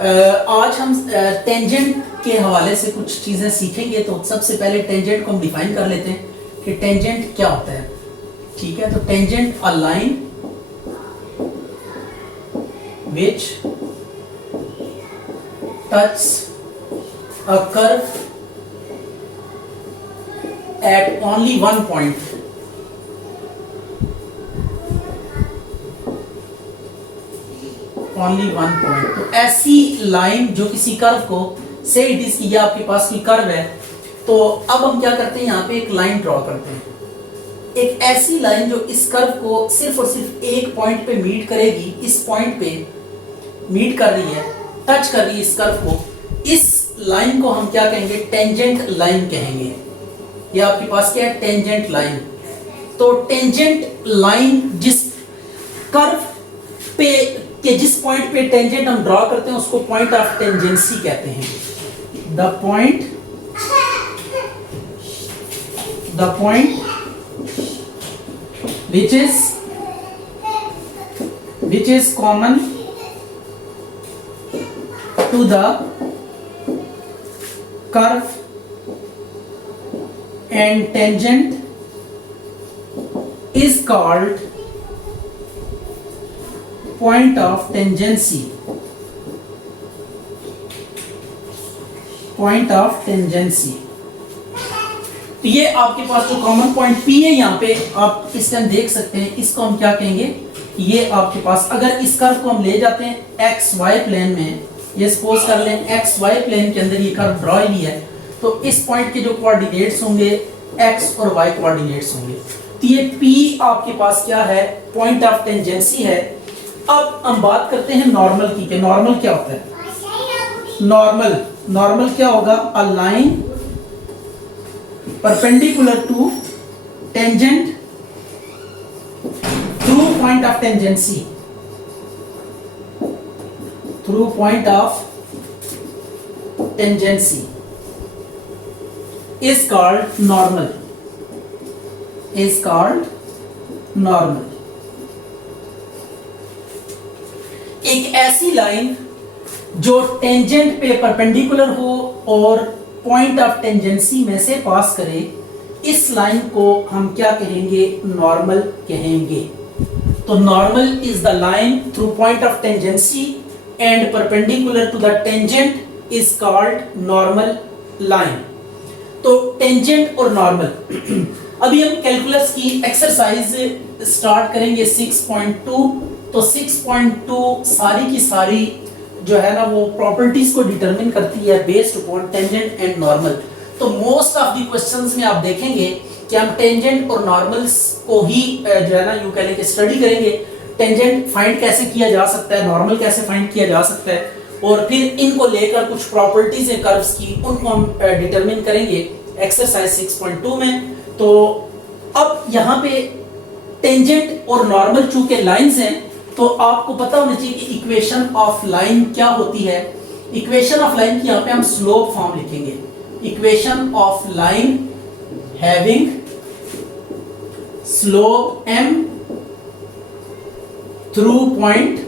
आज हम टेंजेंट के हवाले से कुछ चीज़ें सीखेंगे। तो सबसे पहले टेंजेंट को हम डिफाइन कर लेते हैं कि टेंजेंट क्या होता है। ठीक है, तो tangent a line which touch a curve at only one point. Only one point, तो ऐसी लाइन जो किसी कर्व को से इट इज की आपके पास कोई कर्व है, तो अब हम क्या करते हैं, यहाँ पे एक लाइन ड्रॉ करते हैं। एक ऐसी लाइन जो इस कर्व को सिर्फ और सिर्फ एक पॉइंट पे मीट करेगी, इस पॉइंट पे मीट कर रही है, टच कर रही है इस कर्व को। इस लाइन को हम क्या कहेंगे, टेंजेंट लाइन कहेंगे। ये आपके पास क्या है, टेंजेंट लाइन। तो टेंजेंट लाइन जिस कर्व पे कि जिस पॉइंट पे टेंजेंट हम ड्रॉ करते हैं उसको पॉइंट ऑफ टेंजेंसी कहते हैं। The point which is common to the curve and tangent is called point of tangency। point of tangency, तो ये आपके पास जो कॉमन पॉइंट P है, यहाँ पे आप इस टाइम देख सकते हैं, इसको हम क्या कहेंगे, ये आपके पास अगर इस कर्व को हम ले जाते हैं एक्स वाई प्लेन में, ये सपोज कर लें एक्स वाई प्लेन के अंदर ये कर्व ड्रॉ ही है, तो इस पॉइंट के जो कोऑर्डिनेट्स होंगे एक्स और वाई कोऑर्डिनेट्स होंगे। तो ये P आपके पास क्या है, पॉइंट ऑफ टेंजेंसी है। अब हम बात करते हैं नॉर्मल की, कि नॉर्मल क्या होता है। नॉर्मल क्या होगा, a line perpendicular to tangent through point of tangency, through point of tangency is called normal, is called normal. एक ऐसी लाइन जो टेंजेंट पे परपेंडिकुलर हो और पॉइंट ऑफ टेंजेंसी में से पास करे, इस लाइन को हम क्या कहेंगे, नॉर्मल कहेंगे। तो normal is the line through point of tangency and perpendicular to the tangent is called normal line. तो टेंजेंट और नॉर्मल अभी हम कैलकुलस की एक्सरसाइज स्टार्ट करेंगे 6.2। तो 6.2 सारी की सारी जो है ना वो प्रॉपर्टीज को डिटरमिन करती है based upon tangent and normal. तो मोस्ट ऑफ द क्वेश्चंस में आप देखेंगे कि हम टेंजेंट और नॉर्मल्स को ही जो है ना यूं कह लें कि स्टडी करेंगे। टेंजेंट फाइंड कैसे किया जा सकता है, नॉर्मल कैसे फाइंड किया जा सकता है, और फिर इनको लेकर कुछ प्रॉपर्टीज हैं कर्व्स की, उनको हम डिटरमिन करेंगे एक्सरसाइज 6.2 में। तो अब यहाँ पे टेंजेंट और नॉर्मल चूंकि लाइंस हैं, तो आपको पता होना चाहिए कि इक्वेशन ऑफ लाइन क्या होती है। इक्वेशन ऑफ लाइन की यहाँ पे हम स्लोप फॉर्म लिखेंगे। Equation of line having slope m through point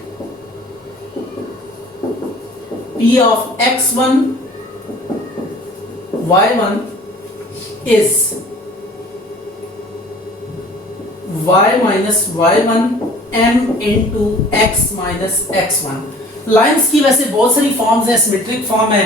p of x1 y1 is y minus y1 m into x minus x1। Lines की वैसे बहुत सारी फॉर्म्स हैं, सिमेट्रिक फॉर्म है,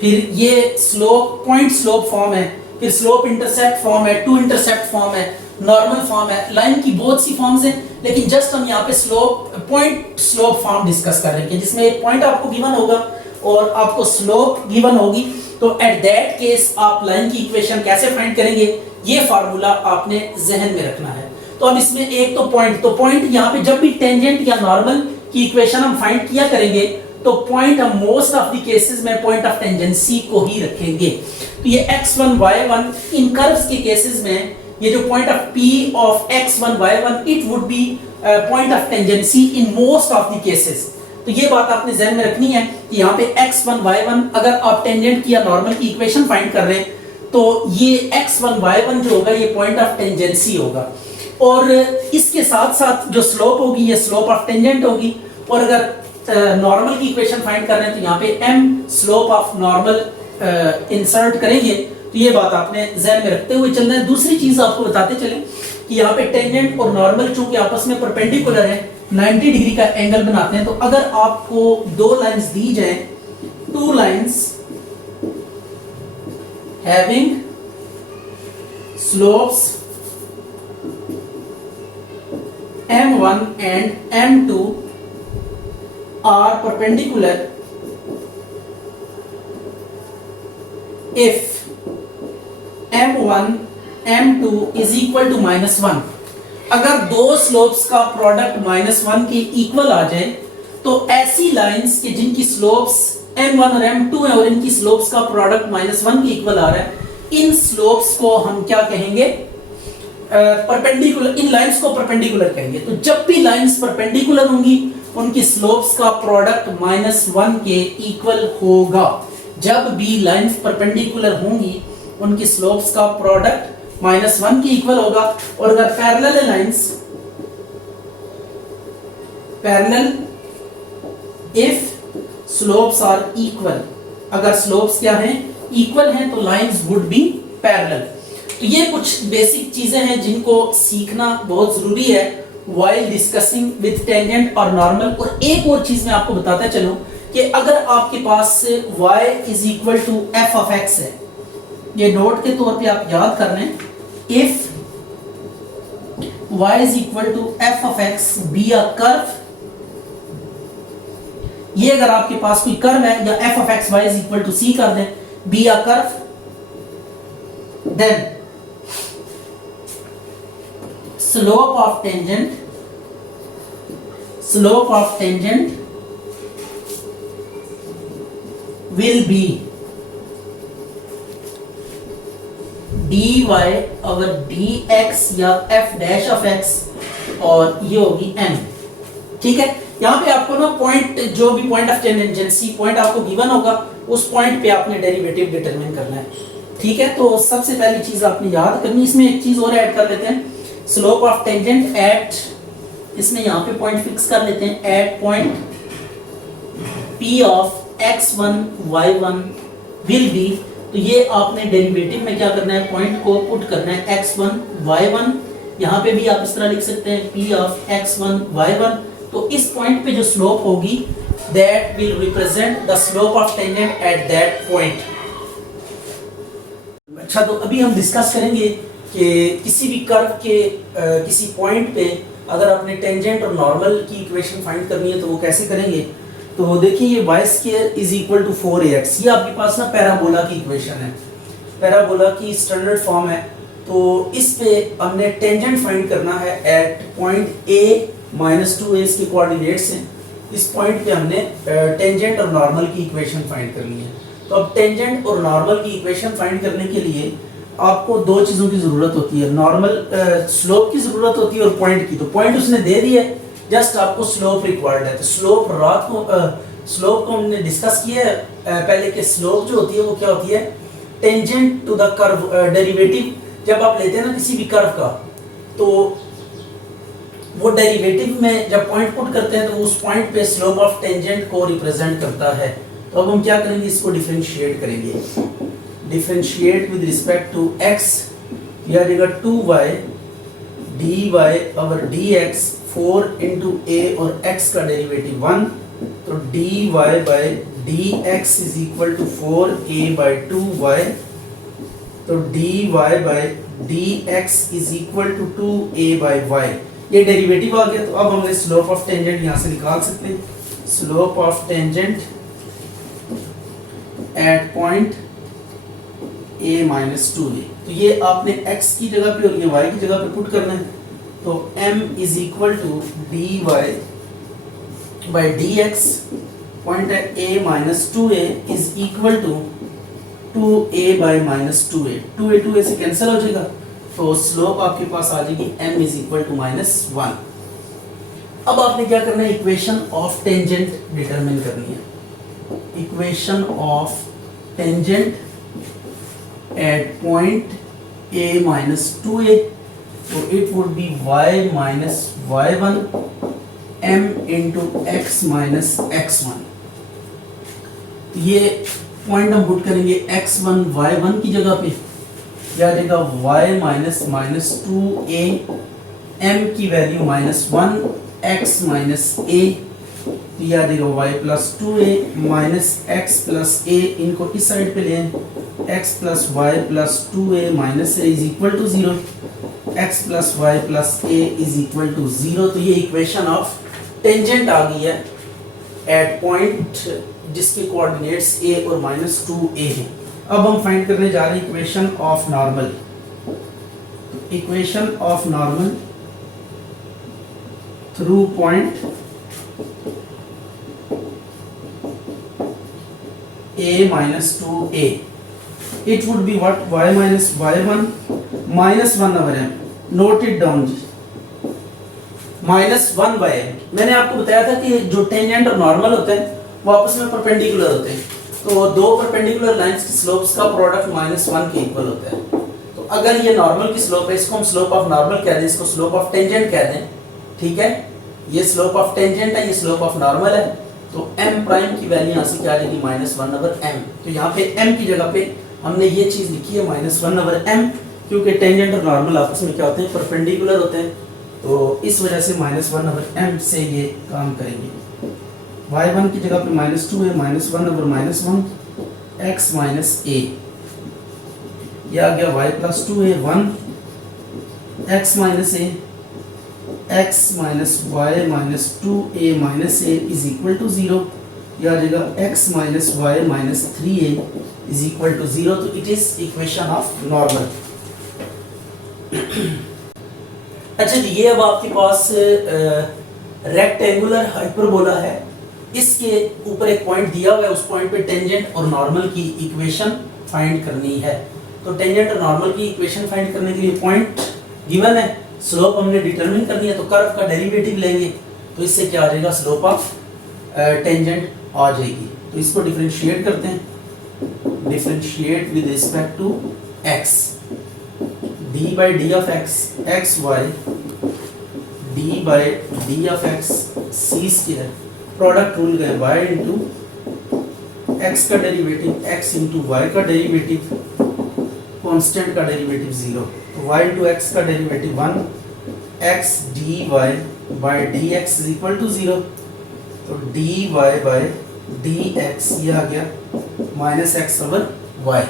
फिर ये स्लोप पॉइंट स्लोप फॉर्म है, फिर स्लोप इंटरसेप्ट फॉर्म है, टू इंटरसेप्ट फॉर्म है, नॉर्मल फॉर्म है। लाइन की बहुत सी फॉर्म्स हैं, लेकिन जस्ट हम यहाँ पे slope point slope form discuss कर रहे हैं, जिसमें एक पॉइंट आपको गिवन होगा और आपको स्लोप गिवन होगी। तो एट दैट केस आप लाइन की इक्वेशन कैसे फाइंड करेंगे, ये फार्मूला आपने जहन में रखना है। तो अब इसमें एक तो पॉइंट यहाँ पे जब भी टेंजेंट या नॉर्मल की इक्वेशन हम फाइंड किया करेंगे, तो पॉइंट हम मोस्ट ऑफ द केसेस में पॉइंट ऑफ टेंजेंसी को ही रखेंगे। तो ये x1 y1 इन कर्व्स के केसेस में ये जो point of p of x1 y1 it would B point of tangency in most of the cases. तो ये बात आपने ध्यान में रखनी है कि यहाँ पे x1 y1 अगर आप टेंजेंट की या नॉर्मल की इक्वेशन फाइंड कर रहे हैं, तो ये x1 y1 जो होगा ये पॉइंट ऑफ टेंजेंसी होगा। और इसके साथ साथ जो स्लोप होगी ये स्लोप ऑफ टेंजेंट होगी। और अगर नॉर्मल की इक्वेशन फाइंड कर रहे हैं तो यहाँ पे m slope of normal insert करेंगे। तो ये बात आपने ध्यान में रखते हुए चलना है। दूसरी चीज आपको बताते चले कि यहाँ पे टेंजेंट और नॉर्मल चूंकि आपस में परपेंडिकुलर है 90 डिग्री का एंगल बनाते हैं। तो अगर आपको दो लाइंस दी जाए, two lines having slopes m1 and m2 are perpendicular if m1 m2 is equal to -1। अगर दो स्लोप्स का प्रोडक्ट -1 के इक्वल आ जाए तो ऐसी लाइंस के जिनकी स्लोप्स m1 और m2 है और इनकी स्लोप्स का प्रोडक्ट -1 के इक्वल आ रहा है, इन स्लोप्स को हम क्या कहेंगे? परपेंडिकुलर। इन लाइंस को परपेंडिकुलर कहेंगे। तो जब भी लाइंस परपेंडिकुलर होंगी उनकी स्लोप्स का प्रोडक्ट -1 के इक्वल होगा। जब भी लाइंस परपेंडिकुलर होंगी उनकी स्लोप्स का प्रोडक्ट -1 के इक्वल होगा। और अगर parallel lines, parallel if slopes are equal, अगर स्लोप्स क्या हैं? इक्वल हैं तो लाइंस वुड बी पैरेलल। तो ये कुछ बेसिक चीजें हैं जिनको सीखना बहुत जरूरी है while discussing with tangent और नॉर्मल। और एक और चीज मैं आपको बताता चलूं कि अगर आपके पास y is equal to f of x है, ये नोट के तौर पे आप याद कर लें, if y is equal to f of x be a curve, ये अगर आपके पास कोई कर्व है या f of x y is equal to c कर दें, be a curve, then slope of tangent will be dy over dx या f dash of x और ये होगी m। ठीक है, यहाँ पे आपको ना पॉइंट, जो भी पॉइंट ऑफ टेंजेंसी पॉइंट आपको गिवन होगा उस पॉइंट पे आपने डेरिवेटिव डिटरमिन करना है। ठीक है, तो सबसे पहली चीज आपने याद करनी। इसमें एक चीज और ऐड कर लेते हैं, स्लोप ऑफ टेंजेंट एट, इसमें यहाँ पे पॉइंट फिक्स कर लेते हैं, at point p of x1 y1 will be. तो ये आपने डेरिवेटिव में क्या करना है? पॉइंट को पुट करना है x1 y1। यहाँ पे भी आप इस तरह लिख सकते हैं p ऑफ x1 y1। तो इस पॉइंट पे जो स्लोप होगी that will represent the slope of tangent at that point. अच्छा, तो अभी हम डिस्कस करेंगे कि किसी भी कर्व के किसी पॉइंट पे अगर आपने टेंजेंट और नॉर्मल की इक्वेशन फाइंड करनी है तो वो कैसे करेंगे। तो देखिए, ये y square is equal to 4ax, ये आपके पास ना पैराबोला की इक्वेशन है, पैराबोला की स्टैंडर्ड फॉर्म है। तो इस पे हमने टेंजेंट फाइंड करना है एट पॉइंट a -2a, इसके कोऑर्डिनेट्स हैं। इस पॉइंट पे हमने टेंजेंट और नॉर्मल की इक्वेशन फाइंड करनी है। तो अब टेंजेंट और नॉर्मल की इक्वेशन फाइंड करने के लिए आपको दो चीज़ों की ज़रूरत होती है, नॉर्मल स्लोप की ज़रूरत होती है और पॉइंट की। तो पॉइंट उसने दे दिया है, जस्ट आपको स्लोप रिक्वायर्ड है। तो स्लोप स्लोप को हमने डिस्कस किया है पहले कि स्लोप जो होती है वो क्या होती है? Tangent to the curve derivative. जब आप लेते हैं ना किसी भी कर्व का, तो वो डेरिवेटिव में जब पॉइंट पुट करते हैं तो उस पॉइंट पे स्लोप ऑफ टेंजेंट को रिप्रेजेंट करता है। तो अब हम क्या करेंगे? इसको डिफरेंशिएट करेंगे। Differentiate with respect to x, यह आ जाएगा 2y dy over dx, 4 into a और x का डेरिवेटिव 1, तो dy by dx is equal to 4a by 2y, तो dy by dx is equal to 2a by y। ये derivative आ गया। तो अब हमने स्लोप ऑफ टेंजेंट यहाँ से निकाल सकते हैं, slope of tangent at point a -2a। तो ये आपने x की जगह पे और ये y की जगह पे पुट करना है। तो m is equal to dy by dx, point है a -2a is equal to 2a by -2a, 2a से कैंसिल हो जाएगा। तो स्लोप आपके पास आ जाएगी m इज इक्वल टू -1। अब आपने क्या करना है? इक्वेशन ऑफ टेंजेंट डिटरमिन करनी है। Equation of tangent at point a -2a, so it would be y - y1 m into x minus x1। ये पॉइंट हम पुट करेंगे x1 y1 की जगह पे, या आ जाएगा y माइनस 2a, m की वैल्यू -1, x माइनस a, तो ये आ जाएगा y plus 2a minus x plus a, इनको इस साइड पे लें, x plus y plus 2a minus a is equal to 0, x plus y plus a is equal to 0। तो ये इक्वेशन ऑफ टेंजेंट आ गई है एट पॉइंट जिसके कोऑर्डिनेट्स a और -2a हैं। अब हम फाइंड करने जा रहे हैं equation of normal. Equation of normal through point a -2a, it would be what, y minus y1 -1 over m, note it down जी, -1 by m। मैंने आपको बताया था कि जो टेंजेंट और नॉर्मल होते हैं वो आपस में परपेंडिकुलर होते हैं, तो दो परपेंडिकुलर लाइंस की स्लोप्स का प्रोडक्ट -1 के इक्वल होता है। तो अगर ये नॉर्मल की स्लोप है, इसको हम स्लोप ऑफ नॉर्मल कह दें, इसको स्लोप ऑफ टेंजेंट कह दें, ठीक है। ये स्लोप ऑफ टेंजेंट है, ये स्लोप ऑफ नॉर्मल है, तो m प्राइम की वैल्यू यहाँ से क्या आ जाएगी, -1 over m। तो यहाँ पे m की जगह पे हमने ये चीज लिखी है -1 over m, क्योंकि टेंजेंट और नॉर्मल आपस में क्या होते हैं, परपेंडिकुलर होते हैं, तो इस वजह से -1 over m से ये काम करेंगे। y1 की जगह पे -2 है, -1 over -1, x माइनस a, ये आ गया y प्लस 2 है 1, x minus a, x minus y minus 2a minus a is equal to 0, यह आ जाएगा x minus y minus 3a is equal to 0। तो it is equation of normal. अच्छा जी, ये अब आपके पास रेक्टेंगुलर हाइपरबोला है, इसके ऊपर एक पॉइंट दिया हुआ है, उस पॉइंट पे टेंजेंट और नॉर्मल की इक्वेशन फाइंड करनी है। तो टेंजेंट और नॉर्मल की इक्वेशन फाइंड करने के लिए पॉइंट गिवन है, स्लोप हमने डिटरमिन करनी है, तो कर्व का डेरिवेटिव लेंगे, तो इससे क्या आ जाएगा, स्लोप ऑफ टेंजेंट आ जाएगी। तो इसको डिफरेंशिएट करते हैं, differentiate with respect to x, d by d of x, x y, d by d of x c square, product rule गए, y इंटू x का डेरिवेटिव, x इंटू y का derivative, constant का derivative 0, तो y into x का derivative 1, x dy by dx is equal to 0, तो dy by dx ये आ गया -x over y।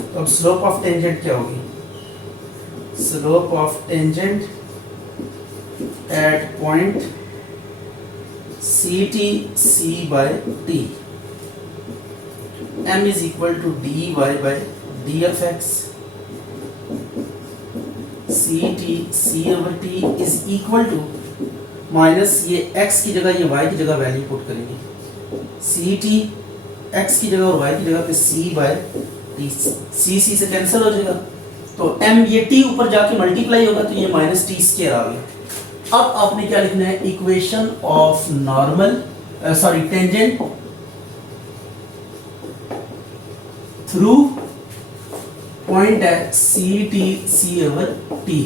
तो अब स्लोप ऑफ टेंजेंट क्या होगी, slope of tangent at point ct c by t, m is equal to dy by d of x, ct c over t is equal to minus ये x की जगह ये y की जगह value put करेंगे, ct x की जगह और y की जगह पे c by t, c से कैंसिल हो जाएगा, तो m ये t ऊपर जाके मल्टीप्लाई होगा, तो ये -t स्क्वायर आ गया। अब आपने क्या लिखना है, equation of normal sorry tangent through point है ct c over t,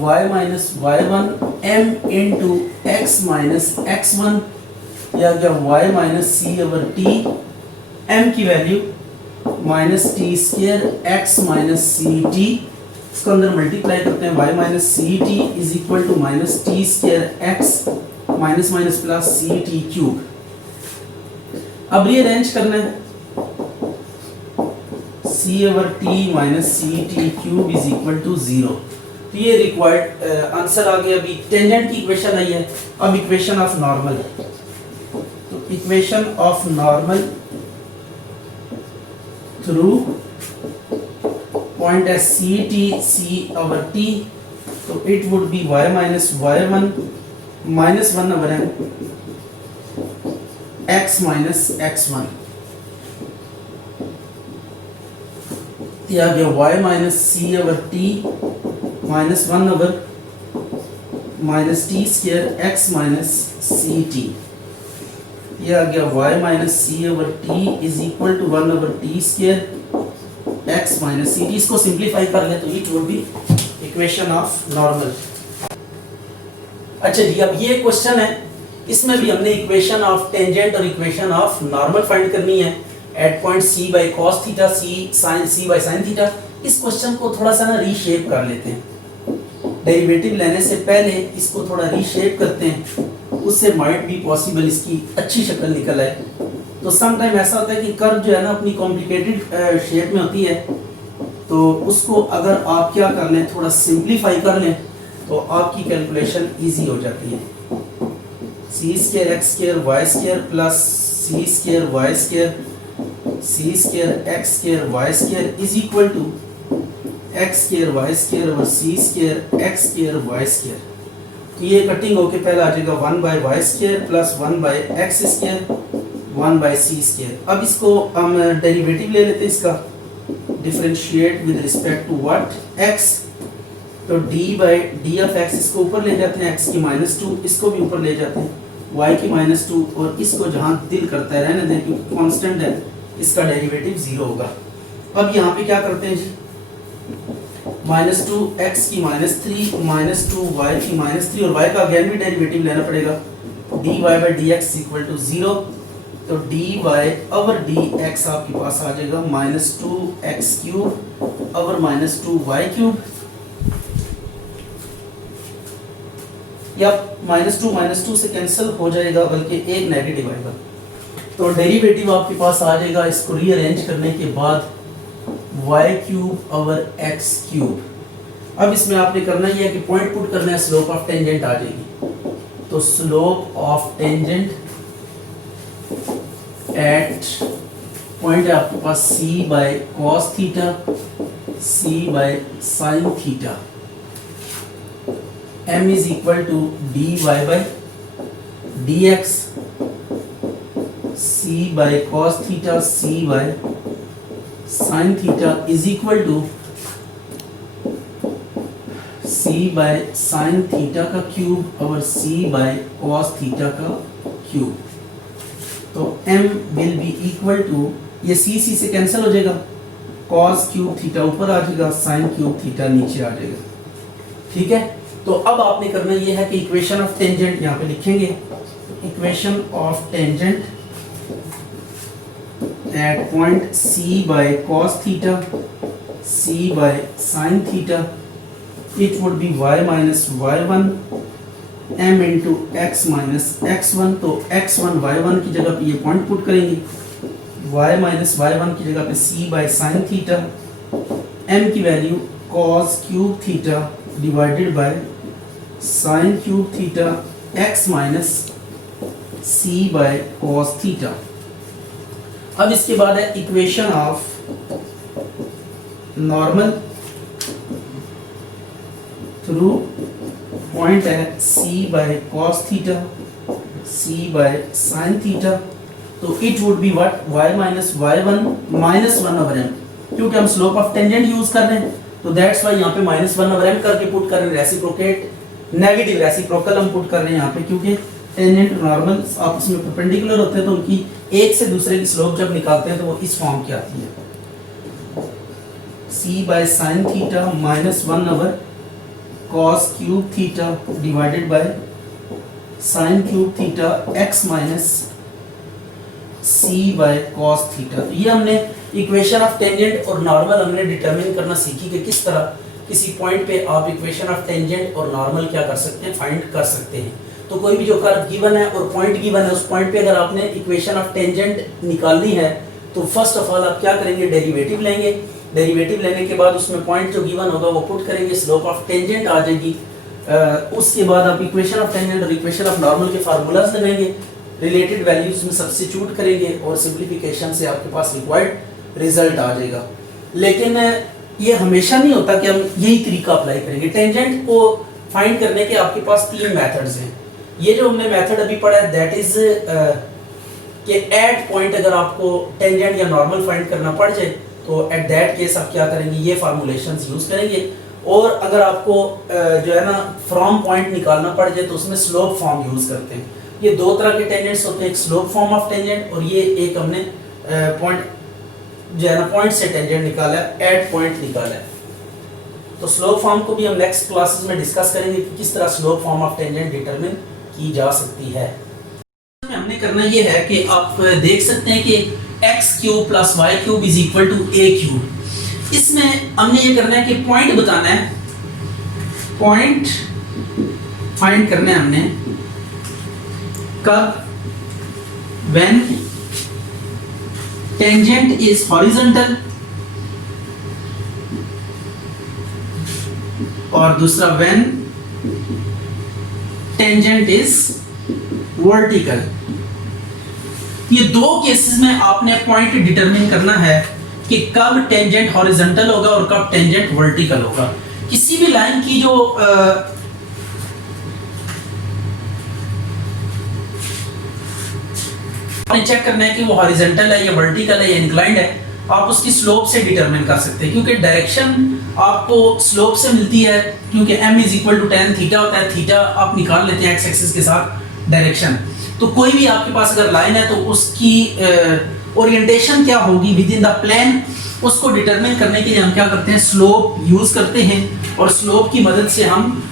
y minus y1 m into x minus x1, या गया y minus c over t, m की value -t square x minus ct, इसको अंदर multiply करते हैं, y minus ct is equal to -t square x minus minus plus ct cube. अब rearrange करना है, c over t minus ct cube is equal to 0, तो ये required answer आ गया। अभी टेंजेंट की इक्वेशन आई है, अब इक्वेशन ऑफ नॉर्मल, तो equation of normal through point है ct c over t, तो it would be y minus y1 -1 over m, x minus x1, आ गया y minus c over t -1 over -t square x minus ct, ये आ गया y minus c over t is equal to 1 over t square x minus ct। इसको simplify कर ले तो it would B equation of normal. अच्छा जी, अब ये क्वेश्चन है, इसमें भी हमने इक्वेशन ऑफ टेंजेंट और इक्वेशन ऑफ नॉर्मल फाइंड करनी है at point C by cos theta C by sine theta. इस क्वेश्चन को थोड़ा सा ना रीशेप कर लेते हैं, डेरिवेटिव लेने से पहले इसको थोड़ा रीशेप करते हैं, उससे माइट भी पॉसिबल इसकी अच्छी शक्ल निकल आए। तो सम टाइम ऐसा होता है कि कर्व जो है ना अपनी कॉम्प्लिकेटेड शेप में होती है, तो उसको अगर आप क्या कर लें, थोड़ा सिंप्लीफाई कर लें, तो आपकी कैलकुलेशन इजी हो जाती है। C square X square Y square plus C square Y square C square X square Y square is equal to X square Y square और C square X square Y square. तो ये cutting होके पहले आ जाएगा 1 by Y square plus 1 by X square 1 by C square. अब इसको हम डेरिवेटिव ले लेते हैं इसका, differentiate with respect to what X. तो d by D of x इसको ऊपर ले जाते हैं, x की -2 इसको भी ऊपर ले जाते हैं, y की -2, और इसको जहां दिल करता है रहने दें क्योंकि कांस्टेंट है, इसका डेरिवेटिव 0 होगा। अब यहाँ पे क्या करते हैं जी, -2 x की -3 -2 y की -3, और y का अगेन भी डेरिवेटिव लेना पड़ेगा, dy by dx equal to 0। तो dy ओवर dx आपके पास आ जाएगा -2x cube over -2y cube, या -2 से कैंसिल हो जाएगा, बल्कि एक नेगेटिव आएगा। तो डेरिवेटिव आपके पास आ जाएगा, इसको रीअरेंज करने के बाद y cube over x cube. अब इसमें आपने करना ही है कि पॉइंट पुट करना है, स्लोप ऑफ टेंजेंट आ जाएगी। तो slope of tangent at point है आपके पास c bye cos theta c by sine theta, m is equal to dy by dx c by cos theta c by sin theta is equal to c by sin theta का cube और c by cos theta का cube. तो m will be equal to, ये c से cancel हो जाएगा, cos cube theta ऊपर आ जाएगा, sin क्यूब थीटा नीचे आ जाएगा। ठीक है, तो अब आपने करना ये है कि इक्वेशन ऑफ टेंजेंट यहाँ पे लिखेंगे, equation of tangent at point c by cos theta c by sin theta, it would be y minus y1 m into x minus x1। तो x1 y1 की जगह पे ये पॉइंट पुट करेंगे, y माइनस y1 की जगह पे c by sin theta, m की value cos cube theta divided by sine cube theta x minus c by cos theta. अब इसके बाद है equation of normal through point है c by cos theta c by sine theta. तो it would be what, y minus y1 minus 1 over m, क्योंकि हम slope of tangent use कर रहे हैं, तो दैट्स वाई यहाँ पे -1 ओवर m करके पुट कर रहे हैं। रेसिप्रोकेट नेगेटिव रेसिप्रोकल हम पुट कर रहे हैं यहाँ पे, क्योंकि टेंजेंट नॉर्मल आपस में परपेंडिकुलर होते हैं, तो उनकी एक से दूसरे की स्लोप जब निकालते हैं तो वो इस फॉर्म की आती है, c by sine theta -1 over cos cube theta divided by sine cube theta x minus c by cos theta. तो ये हमने इक्वेशन ऑफ टेंजेंट और नॉर्मल हमने डिटरमिन करना सीखी कि किस तरह किसी पॉइंट पे आप इक्वेशन ऑफ टेंजेंट और नॉर्मल क्या कर सकते हैं, फाइंड कर सकते हैं। तो कोई भी जो कर्व गिवन है और पॉइंट गिवन है, उस पॉइंट पे अगर आपने इक्वेशन ऑफ टेंजेंट निकालनी है तो फर्स्ट ऑफ ऑल आप क्या करेंगे, डेरिवेटिव लेंगे। डेरिवेटिव लेने के बाद उसमें पॉइंट जो गिवन होगा वो पुट करेंगे, स्लोप ऑफ टेंजेंट आ जाएगी। उसके बाद आप इक्वेशन ऑफ टेंजेंट और इक्वेशन ऑफ नॉर्मल के फार्मूलाज लगाएंगे, रिलेटेड वैल्यूज में सब्स्टिट्यूट करेंगे और सिंप्लीफिकेशन से आपके पास रिक्वायर्ड रिजल्ट आ जाएगा। लेकिन ये हमेशा नहीं होता कि हम यही तरीका अप्लाई करेंगे। टेंजेंट को फाइंड करने के आपके पास 3 मेथड्स हैं। ये जो हमने मेथड अभी पढ़ा है दैट इज कि एट पॉइंट अगर आपको टेंजेंट या नॉर्मल फाइंड करना पड़ जाए तो एट दैट केस आप क्या करेंगे, ये फार्मूलेशंस यूज करेंगे। और अगर आपको जो है ना फ्रॉम पॉइंट निकालना पड़ जाए तो उसमें स्लोप फॉर्म यूज करते हैं। ये 2 तरह के टेंजेंट्स होते हैं, एक स्लोप फॉर्म ऑफ टेंजेंट और ये एक हमने पॉइंट जो है ना पॉइंट से टेंजेंट निकाला है, एट पॉइंट निकाला है। तो स्लोप फॉर्म को भी हम नेक्स्ट क्लासेस में डिस्कस करेंगे कि किस तरह slope form of tangent determine की जा सकती है। हमने करना ये है कि आप देख सकते हैं कि x cube plus y cube is equal to a cube. इसमें हमने ये करना है कि पॉइंट बताना है, पॉइंट फाइंड करना है हमने कब, व्हेन टेंजेंट इज हॉरिजॉन्टल और दूसरा व्हेन टेंजेंट इज वर्टिकल। ये दो केसेस में आपने पॉइंट डिटरमिन करना है कि कब टेंजेंट हॉरिजॉन्टल होगा और कब टेंजेंट वर्टिकल होगा। किसी भी लाइन की जो चेक करना है कि वो हॉरिजॉन्टल है या वर्टिकल है या इंक्लाइंड है, आप उसकी स्लोप से डिटरमिन कर सकते हैं, क्योंकि डायरेक्शन आपको स्लोप से मिलती है, क्योंकि m is equal to tan theta होता है। थीटा आप निकाल लेते हैं एक्स एक्सिस के साथ डायरेक्शन। तो कोई भी आपके पास अगर लाइन है तो उसकी ओरिएंटेशन क्या होगी विद इन द प्लेन, उसको डिटरमिन करने के लिए हम क्या करते हैं, स्लोप यूज करते हैं और स्लोप की मदद से हम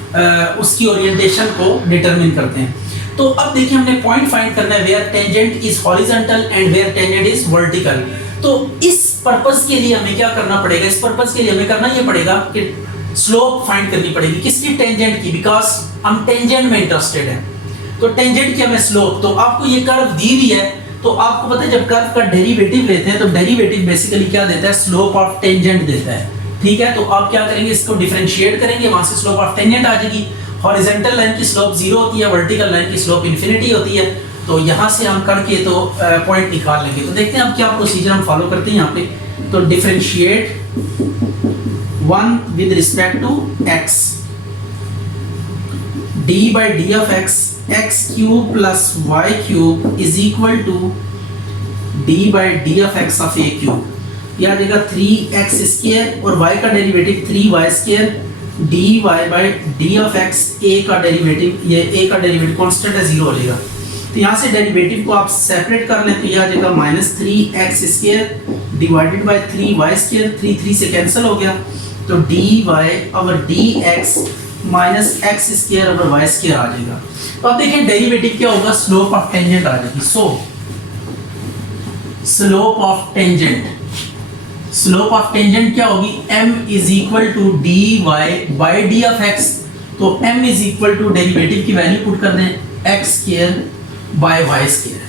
उसकी ओरिएंटेशन को डिटरमिन करते हैं। तो अब देखिए हमने पॉइंट फाइंड करना है where tangent is horizontal and where tangent is vertical. तो इस पर्पस के लिए हमें क्या करना पड़ेगा, इस पर्पस के लिए हमें करना ये पड़ेगा कि स्लोप फाइंड करनी पड़ेगी। किसकी, टेंजेंट की, बिकॉज हम टेंजेंट में इंटरेस्टेड हैं। तो टेंजेंट की हमें स्लोप, तो आपको ये कर्व दी हुई है तो आपको पता है जब कर्व का डेरिवेटिव लेते हैं तो डेरिवेटिव बेसिकली क्या देता है, स्लोप ऑफ टेंजेंट देता है। ठीक है, तो आप क्या करेंगे, इसको डिफरेंशिएट करेंगे, वहां से स्लोप ऑफ टेंजेंट आ जाएगी। हॉरिजॉन्टल लाइन की स्लोप 0 होती है, वर्टिकल लाइन की स्लोप इन्फिनिटी होती है। तो यहाँ से हम करके तो पॉइंट निकाल लेंगे। तो देखते हैं अब क्या प्रोसीजर हम फॉलो करते हैं यहाँ पे। तो differentiate 1 with respect to x, d by d of x, x cube plus y cube is equal to d by d of x of a cube। यह आ जाएगा 3x स्क्वायर और y का derivative 3y square dy by d of x, a का derivative, ये a का derivative constant है 0 हो जाएगा। तो यहाँ से डेरिवेटिव को आप सेपरेट कर लें तो यह आ जाएगा -3x square divided by 3y square, 3 से कैंसिल हो गया, तो dy over dx minus x square over y square आ जाएगा। तो अब देखें डेरिवेटिव क्या होगा, स्लोप ऑफ टेंजेंट आ जाएगी। So slope of tangent, slope of tangent क्या होगी, m is equal to dy by d of x। तो m is equal to derivative की वैल्यू पुट कर दें x square by y square,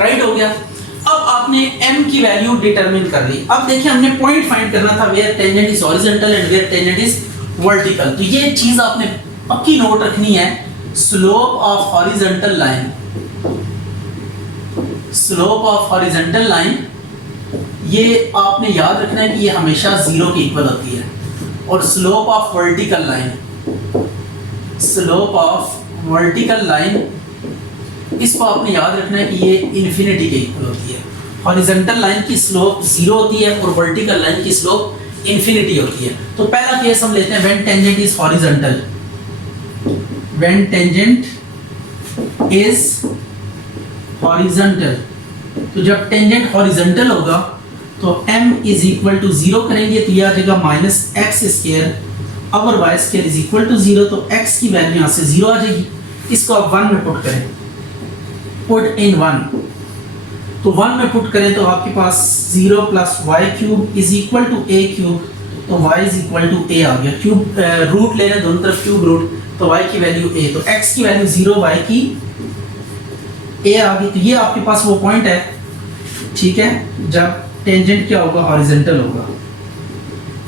right हो गया। अब आपने m की वैल्यू डिटरमिन कर ली। अब देखिए हमने पॉइंट फाइंड करना था where tangent is horizontal and where tangent is vertical. तो ये चीज आपने पक्की नोट रखनी है, slope of horizontal line, slope of horizontal line, ये आपने याद रखना है कि ये हमेशा 0 के इक्वल होती है। और slope of vertical line, slope of vertical line, इसको आपने याद रखना है कि ये इन्फिनिटी के इक्वल होती है। हॉरिजॉन्टल लाइन की स्लोप 0 होती है और वर्टिकल लाइन की स्लोप इन्फिनिटी होती है। तो पहला केस हम लेते हैं when tangent is horizontal, when tangent is horizontal. तो जब टेंजेंट हॉरिजॉन्टल होगा तो m इज इक्वल टू 0 करेंगे तो यह आ जाएगा -x square over y square is equal to 0। तो x की वैल्यू यहाँ से 0 आ जाएगी। इसको आप 1 में पुट करें, पुट इन 1, तो 1 में पुट करें तो आपके पास 0 plus y cube is equal to a cube. तो y is equal to a आ गया, क्यूब रूट ले रहे हैं दोनों तरफ क्यूब रूट, तो y की वैल्यू a, तो x की वैल्यू 0, y की a आ गई। तो ये आपके पास वो पॉइंट है, ठीक है, जब टेंजेंट क्या होगा, हॉरिजॉन्टल होगा।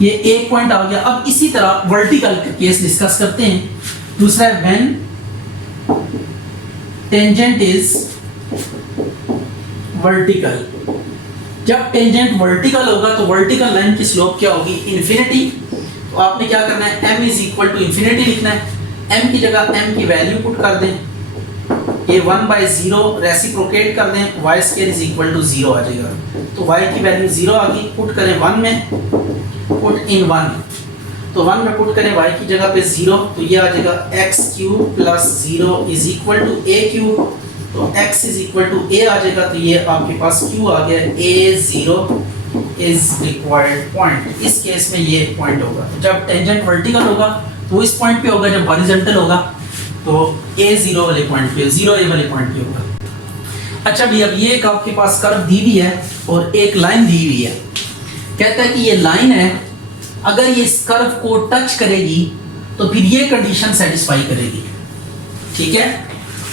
ये एक पॉइंट आ गया। अब इसी तरह वर्टिकल केस डिस्कस करते हैं। दूसरा है व्हेन टेंजेंट इज वर्टिकल। जब टेंजेंट वर्टिकल होगा तो वर्टिकल लाइन की स्लोप क्या होगी, इन्फिनिटी। तो आपने क्या करना है, m is equal to infinity लिखना है। m की जगह m की वैल्यू पुट कर दें, ये 1/0 रेसिप्रोकेट कर दें, y square is equal to 0 आ जाएगा। तो y की वैल्यू 0 आ गई, पुट करें 1 में, पुट इन 1, तो 1 में पुट करें y की जगह पे 0, तो ये आ जाएगा x cube plus 0 is equal to a cube. तो x is equal to a आ जाएगा, तो ये आपके पास q आ गया, a0 इज रिक्वायर्ड पॉइंट। इस केस में ये पॉइंट होगा, जब टेंजेंट वर्टिकल होगा तो इस पॉइंट पे होगा, जब हॉरिजॉन्टल होगा तो a0 वाले पॉइंट पे, 0a वाले पॉइंट पे होगा। अच्छा भी, अब ये एक आपके पास कर्व दी हुई है और एक लाइन दी हुई है। कहता है कि ये लाइन है, अगर ये इस कर्व को टच करेगी तो फिर ये कंडीशन सेटिस्फाई करेगी। ठीक है,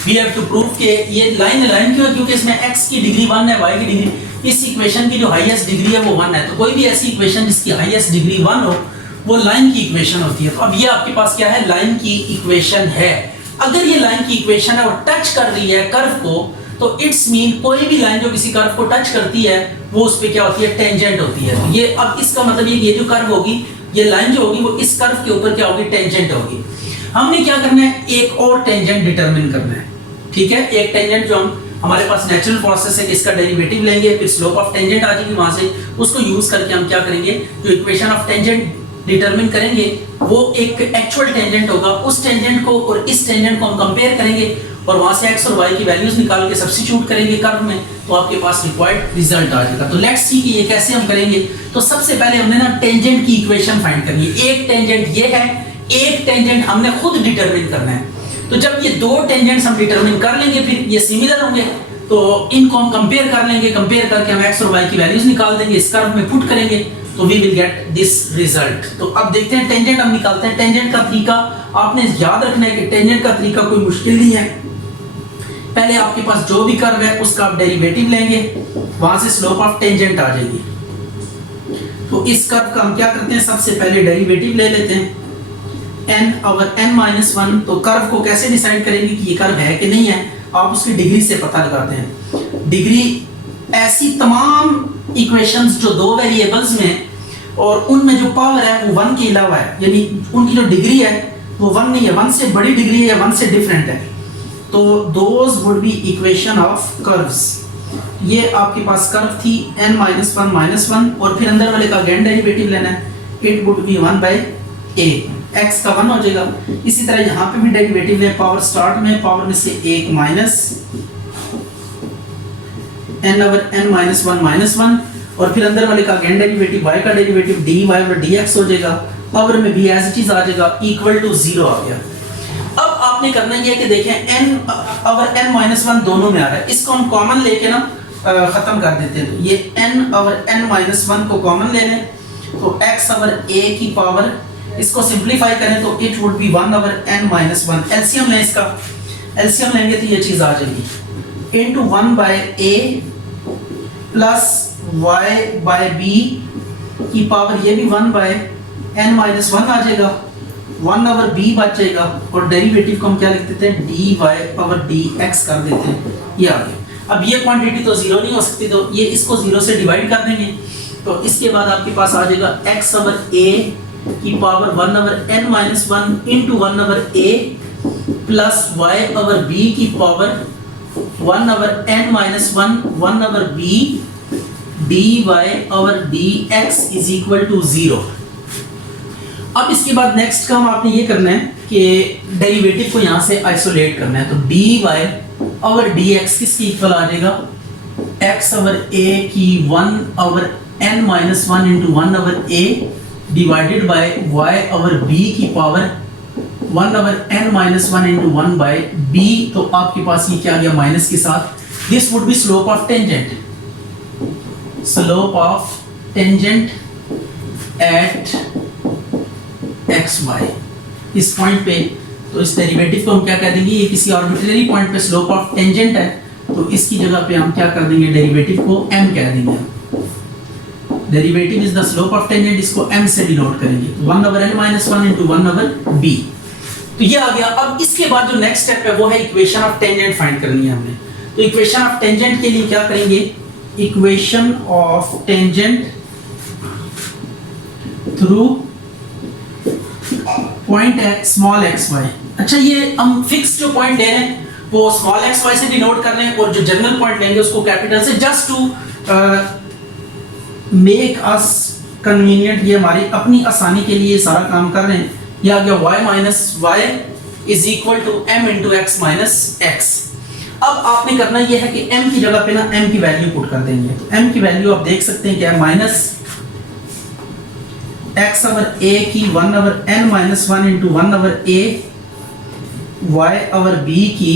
वी हैव टू प्रूव कि ये लाइन क्यों है, क्योंकि इसमें x की डिग्री 1 है, y की डिग्री, इस इक्वेशन की जो हाईएस्ट डिग्री है वो 1 है। तो कोई भी ऐसी इक्वेशन जिसकी हाईएस्ट डिग्री 1 हो वो लाइन की इक्वेशन होती है। तो अब ये आपके पास क्या है, लाइन की इक्वेशन है। अगर ये लाइन की इक्वेशन है और टच कर रही है कर्व को, तो इट्स मीन कोई भी लाइन जो किसी कर्व को टच करती है वो उस पे क्या होती है, टेंजेंट होती है। तो ये अब इसका मतलब ये जो कर्व होगी, ये लाइन जो होगी वो इस कर्व के ऊपर क्या होगी, टेंजेंट होगी। हमने क्या करना है, एक और टेंजेंट डिटरमिन करना है। ठीक है, एक टेंजेंट जो हमारे पास नेचुरल प्रोसेस है, इसका डेरिवेटिव लेंगे, फिर स्लोप ऑफ टेंजेंट आ जाएगी वहां से, उसको यूज करके हम क्या करेंगे, जो इक्वेशन ऑफ टेंजेंट डिटरमिन करेंगे वो एक एक्चुअल टेंजेंट होगा। उस टेंजेंट को और इस टेंजेंट को हम कंपेयर करेंगे और वहां से x और y की वैल्यूज निकाल के सब्स्टिट्यूट करेंगे कर्व में, तो आपके पास रिक्वायर्ड रिजल्ट आ जाएगा। तो लेट्स सी कि ये कैसे हम करेंगे। तो सबसे पहले हमने ना टेंजेंट की इक्वेशन फाइंड करनी है। एक टेंजेंट ये है, एक टेंजेंट हमने खुद डिटरमिन करना है। तो जब ये दो टेंजेंट्स हम डिटरमिन कर लेंगे, फिर ये सिमिलर होंगे, तो इनको हम कंपेयर कर लेंगे, कंपेयर करके हम x और y की वैल्यूज निकाल देंगे, इस कर्व में पुट करेंगे, तो we will get this result. तो अब देखते हैं टेंजेंट हम निकालते हैं। टेंजेंट का तरीका आपने याद रखना है कि टेंजेंट का तरीका कोई मुश्किल नहीं है। पहले आपके पास जो भी कर्व है उसका आप डेरिवेटिव लेंगे, वहां से स्लोप ऑफ टेंजेंट आ जाएगी। तो इस कर्व का हम क्या करते हैं, सबसे पहले डेरिवेटिव ले लेते हैं n ओवर n-1। तो कर्व को कैसे डिसाइड करेंगे कि ये कर्व है कि नहीं है, आप उसकी डिग्री से पता लगाते हैं। डिग्री ऐसी तमाम इक्वेशंस जो दो वेरिएबल्स में और उनमें जो पावर है वो 1 के अलावा है, यानी उनकी जो डिग्री है वो 1 नहीं है, 1 से बड़ी डिग्री है या 1 से डिफरेंट है, तो those would be equation of curves. ये आपके पास कर्व थी n-1 और फिर अंदर वाले का अगेन डेरिवेटिव लेना है, it would B 1/a, x का 1 हो जाएगा। इसी तरह यहाँ पे भी डेरिवेटिव ले, पावर स्टार्ट में पावर में से 1 माइनस n ओवर n-1 और फिर अंदर वाले का अगेन डेरिवेटिव, y का डेरिवेटिव dy ओवर dx हो जाएगा, पावर में भी एज इट इज आ जाएगा, इक्वल टू 0 आ गया। अब आपने करना ये है कि देखें n ओवर n-1 दोनों में आ रहा है, इसको हम कॉमन लेके ना खत्म कर देते हैं। तो ये n ओवर n-1 को कॉमन ले लें, तो x ओवर a की पावर, इसको सिंपलीफाई करें तो it would be 1 over n-1। LCM लें, इसका एलसीएम लेंगे तो ये चीज आ जाएगी, into 1/a plus y by b की पावर, ये भी 1/n-1 आ जाएगा, 1 ओवर b बच जाएगा और डेरिवेटिव को हम क्या लिख देते हैं, dy ओवर dx कर देते हैं, ये आ गया। अब ये क्वांटिटी तो 0 नहीं हो सकती, तो ये इसको 0 से डिवाइड कर देंगे, तो इसके बाद आपके पास आ जाएगा x ओवर a की power 1 over n-1 into 1 over a plus y over b की power 1 over n-1 1 over b dy over dx is equal to 0। अब इसके बाद नेक्स्ट काम आपने ये करना है कि डेरिवेटिव को यहाँ से आइसोलेट करना है। तो dy ओवर dx किसकी इक्वल आ जाएगा, x ओवर a की 1 over n-1 into 1 over a divided by y over b की power 1 over n-1 into 1 by b। तो आपके पास ये क्या आ गया माइनस के साथ, this would be slope of tangent, slope of tangent eight xy, इस पॉइंट पे। तो इस डेरिवेटिव को हम क्या कह देंगे, ये किसी आर्बिट्रेरी पॉइंट पे स्लोप ऑफ टेंजेंट है, तो इसकी जगह पे हम क्या कर देंगे, डेरिवेटिव को m कह देंगे। Derivative is the slope of tangent, इसको m से डिनोट करेंगे, 1 over n-1 into 1 over b। तो ये आ गया। अब इसके बाद जो नेक्स्ट स्टेप है वो है इक्वेशन ऑफ टेंजेंट फाइंड करनी है हमने। तो इक्वेशन ऑफ टेंजेंट के लिए क्या करेंगे, equation of tangent through point है स्मॉल xy। अच्छा, ये हम फिक्स जो पॉइंट ले रहे हैं वो स्मॉल xy से डिनोट कर रहे हैं और जो जनरल पॉइंट लेंगे उसको कैपिटल से, just to make us convenient, ये हमारी अपनी आसानी के लिए सारा काम कर रहे हैं। ये आ गया y minus y is equal to m into x minus x। अब आपने करना यह है कि m की जगह पे ना m की वैल्यू पुट कर देंगे। तो m की वैल्यू आप देख सकते हैं क्या है, माइनस x ओवर a की 1 over n minus 1 into 1 over a, y over b की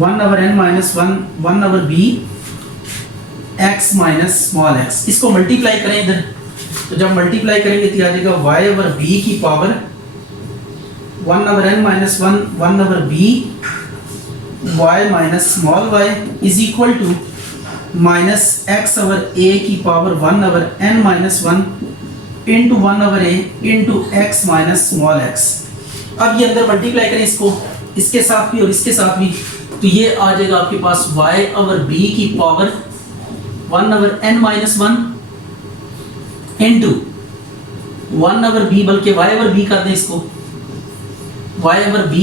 1 over n minus 1 over b, x minus small x। इसको मल्टीप्लाई करें इधर, तो जब मल्टीप्लाई करेंगे तो आ जाएगा y ओवर b की power 1 over n minus 1 over b, y minus small y is equal to minus x over a की power 1 over n minus 1 into 1 over a into x minus small x। अब ये अंदर multiply करें इसको, इसके साथ भी और इसके साथ भी, तो ये आ जाएगा आपके पास y ओवर b की power 1 over n minus 1 into 1 over b, बल्कि y ओवर b कर दें इसको, y ओवर b।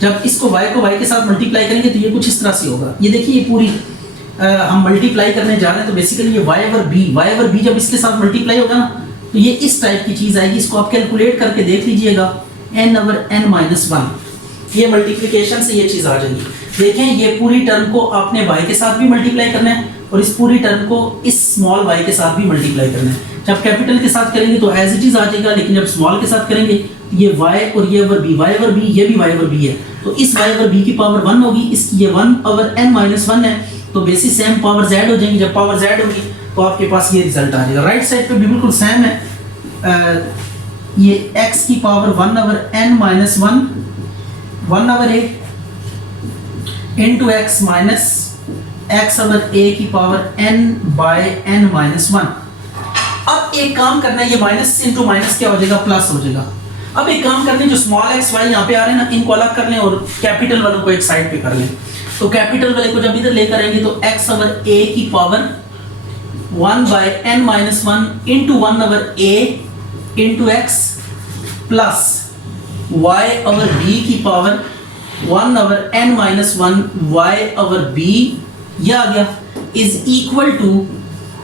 जब इसको y को y के साथ मल्टीप्लाई करेंगे तो ये कुछ इस तरह से होगा। ये देखिए ये पूरी हम मल्टीप्लाई करने जा रहे हैं, तो बेसिकली ये y ओवर b जब इसके साथ मल्टीप्लाई होगा ना तो ये इस टाइप की चीज आएगी। इसको आप कैलकुलेट करके देख लीजिएगा, n ओवर n माइनस 1, ये मल्टीप्लिकेशन से ये चीज आ जाएगी। देखें ये पूरी टर्म को आपने y के साथ भी मल्टीप्लाई करना है और इस पूरी टर्म को इस स्मॉल y के साथ भी मल्टीप्लाई करना है। जब कैपिटल के साथ करेंगे तो एज इट इज आ जाएगा, लेकिन जब स्मॉल के साथ करेंगे तो ये y और ये over b, y over b, ये भी y ओवर b है, तो इस y ओवर b की पावर 1 होगी, इसकी ये 1 ओवर n माइनस 1 है, तो बेसिस सेम पावर z हो जाएंगी। जब पावर z होगी तो आपके पास ये रिजल्ट आ जाएगा। राइट साइड पे भी बिल्कुल सेम है, ये x की power 1 over n minus 1 over a into x minus x over a की power n by n minus 1। अब एक काम करना है, ये माइनस इंटू माइनस क्या हो जाएगा, प्लस हो जाएगा। अब एक काम करने, जो स्मॉल x y यहाँ पे आ रहे हैं ना, इनको अलग कर लें और कैपिटल वालों को एक साइड पे कर लें। तो कैपिटल वाले को जब इधर लेकर आएंगे तो x ओवर a की power 1 by n minus 1 into 1 over a into x plus y over b की power 1 over n minus 1 y over b, यह आ गया, is equal to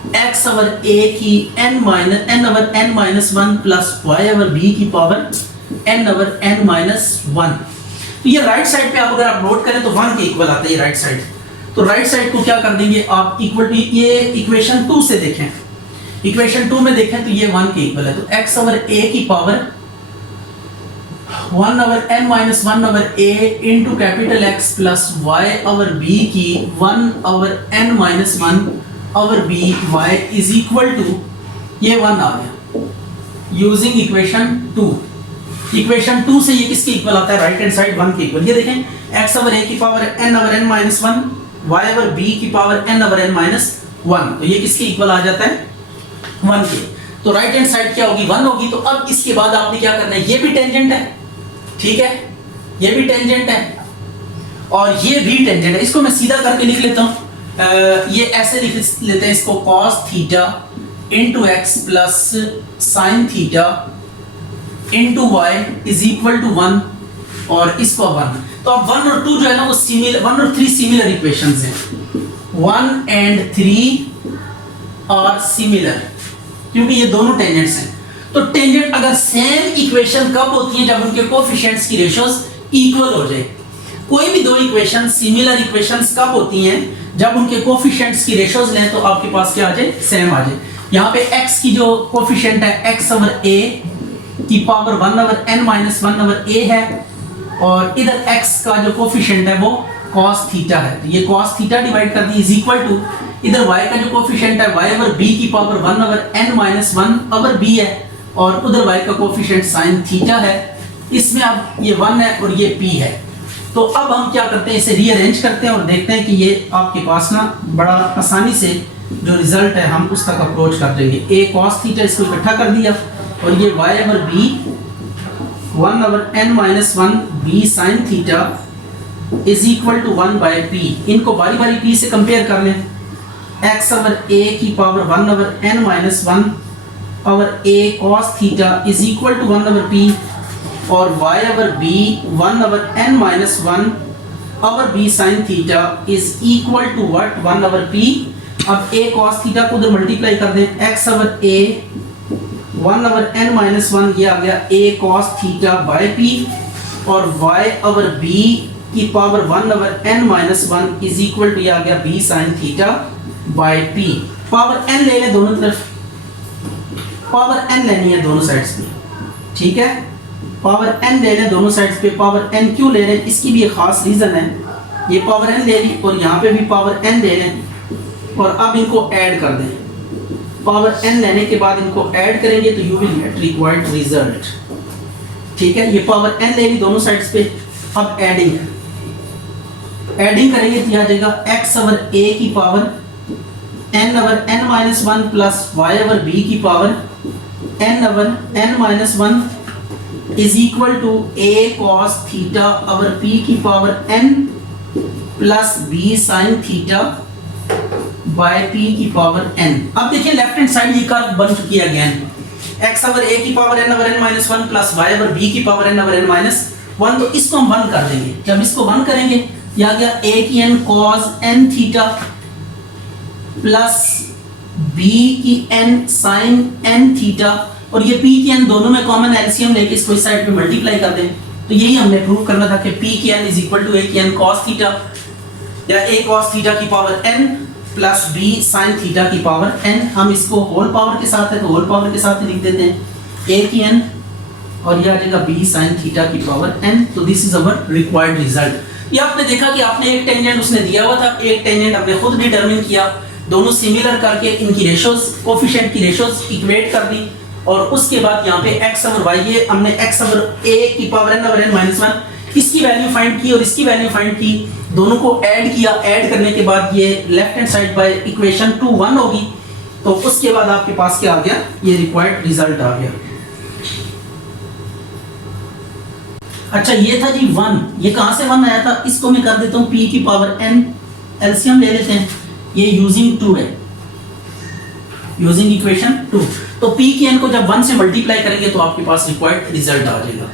x over a की n over n minus 1 plus y over b की power n over n minus 1। तो ये right side पे आप अगर आप नोट करें तो 1 के इक्वल आता है ये राइट साइड। तो राइट साइड को क्या कर देंगे आप, इक्वल टू, ये इक्वेशन 2 से देखें, इक्वेशन 2 में देखें तो ये 1 के इक्वल है। तो x ओवर a की power 1 over n minus 1 over a into capital X plus y over b की 1 over n minus 1 over b y is equal to, ये 1 आ गया यूजिंग इक्वेशन 2। इक्वेशन 2 से ये किसके इक्वल आता है, राइट हैंड साइड 1 के इक्वल। ये देखें x ओवर a की power n over n minus 1, y over b की power n over n minus 1, तो ये किसके इक्वल आ जाता है, 1 के। तो राइट हैंड साइड क्या होगी, 1 होगी। तो अब इसके बाद आपने क्या करना है, ये भी टेंजेंट है, ठीक है, ये भी टेंजेंट है और ये भी टेंजेंट है। इसको मैं सीधा करके लिख लेता हूं, ये ऐसे लिख लेते हैं इसको, cos theta into x plus sine theta into y is equal to 1 और इसको 1। तो अब 1 और 2 जो है ना वो सिमिलर, 1 और 3 सिमिलर इक्वेशंस हैं, 1 एंड 3 आर सिमिलर, क्योंकि ये दोनों टेंजेंट्स हैं। तो टेंजेंट अगर सेम इक्वेशन कब होती है, जब उनके कोएफिशिएंट्स की रेशियोज इक्वल हो जाए। कोई भी दो इक्वेशन सिमिलर इक्वेशंस कब होती हैं, जब उनके कोएफिशिएंट्स की रेशियोज लें तो आपके पास क्या आ जाए, सेम आ जाए। यहाँ पे x की जो कोएफिशिएंट है x ओवर a की power 1 over n minus 1 over a है और इधर x का जो कोएफिशिएंट है वो cos थीटा है, तो ये cos थीटा डिवाइड कर दी इज इक्वल टू, इधर y का जो कोएफिशिएंट है y ओवर b की power 1 over n minus 1 over b है और उधर y का कोएफिशिएंट sin थीटा है। इसमें अब ये 1 है और ये p है। तो अब हम क्या करते हैं, इसे रीअरेंज करते हैं और देखते हैं कि ये आपके पास ना बड़ा आसानी से जो रिजल्ट है हम उस तक अप्रोच कर देंगे। a cos थीटा इसको इकट्ठा कर दिया और ये y over b 1 over n minus 1 b sin theta is equal to 1 by p। इनको बारी बारी p से कंपेयर कर लें। x ओवर a की power 1 over n minus 1 over a cos theta is equal to 1 over p और y over b 1 over n minus 1 over b sin theta is equal to what, 1 over p। अब a cos theta को उधर multiply कर दें, x over a 1 over n minus 1 ये आ गया a cos theta by p और y over b की power 1/n-1 is equal to, ये आ गया b sin theta by p। Power n ले ले दोनों तरफ, पावर n लेनी है दोनों साइड्स पे, ठीक है। पावर n ले लें दोनों साइड्स पे। पावर n क्यों ले रहे हैं, इसकी भी एक खास रीज़न है। ये पावर n ले ली और यहाँ पे भी पावर n ले लें और अब इनको ऐड कर दें। पावर n लेने के बाद इनको ऐड करेंगे तो you will get required result, ठीक है। ये पावर n ले ली दोनों साइड्स पे। अब एडिंग करेंगे तो आ जाएगा x/a की पावर n/n-1 प्लस y/b की power n/n-1 is equal to a cos theta over p की power n plus b sin theta by p की पावर n। अब देखिए लेफ्ट हैंड साइड ये कर्व बन चुकी है अगेन, x/a की पावर n/n-1 प्लस y/b की पावर n/n-1, तो इसको हम 1 कर देंगे। जब इसको 1 करेंगे या गया a की n cos n theta plus b की n sin n थीटा, और ये p की n दोनों में कॉमन एलसीएम लेके इसको इस साइड पे मल्टीप्लाई कर दें। तो यही हमने प्रूव करना था कि p की n is equal to a की n cos थीटा या a cos थीटा की power n plus b sin theta की पावर n। हम इसको होल पावर के साथ है तो होल पावर के साथ ही लिख देते हैं a की n और ये आ जाएगा b sin थीटा की पावर n। तो this is our required result. ये आपने देखा कि आपने एक टेंजेंट उसने दिया हुआ था, एक टेंजेंट हमने खुद डिटरमिन किया, दोनों सिमिलर करके इनकी रेशोज, कोफिशिएंट की रेशोज इक्वेट कर दी और उसके बाद यहाँ पे x/y ये हमने x/a की पावर n/n-1 इसकी वैल्यू फाइंड की और इसकी वैल्यू फाइंड की, दोनों को ऐड किया। ऐड करने के बाद ये left hand side by equation 2 1 होगी, तो उसके बाद आपके पास क्या आ गया, ये रिक्वायर्ड रिजल्ट आ गया। अच्छा ये था जी 1, ये कहां से 1 आया था, इसको मैं कर देता हूं p की पावर n, एलसीएम ले लेते हैं, ये यूजिंग 2 है, यूजिंग इक्वेशन 2। तो p की n को जब 1 से मल्टीप्लाई करेंगे तो आपके पास रिक्वायर्ड रिजल्ट आ जाएगा।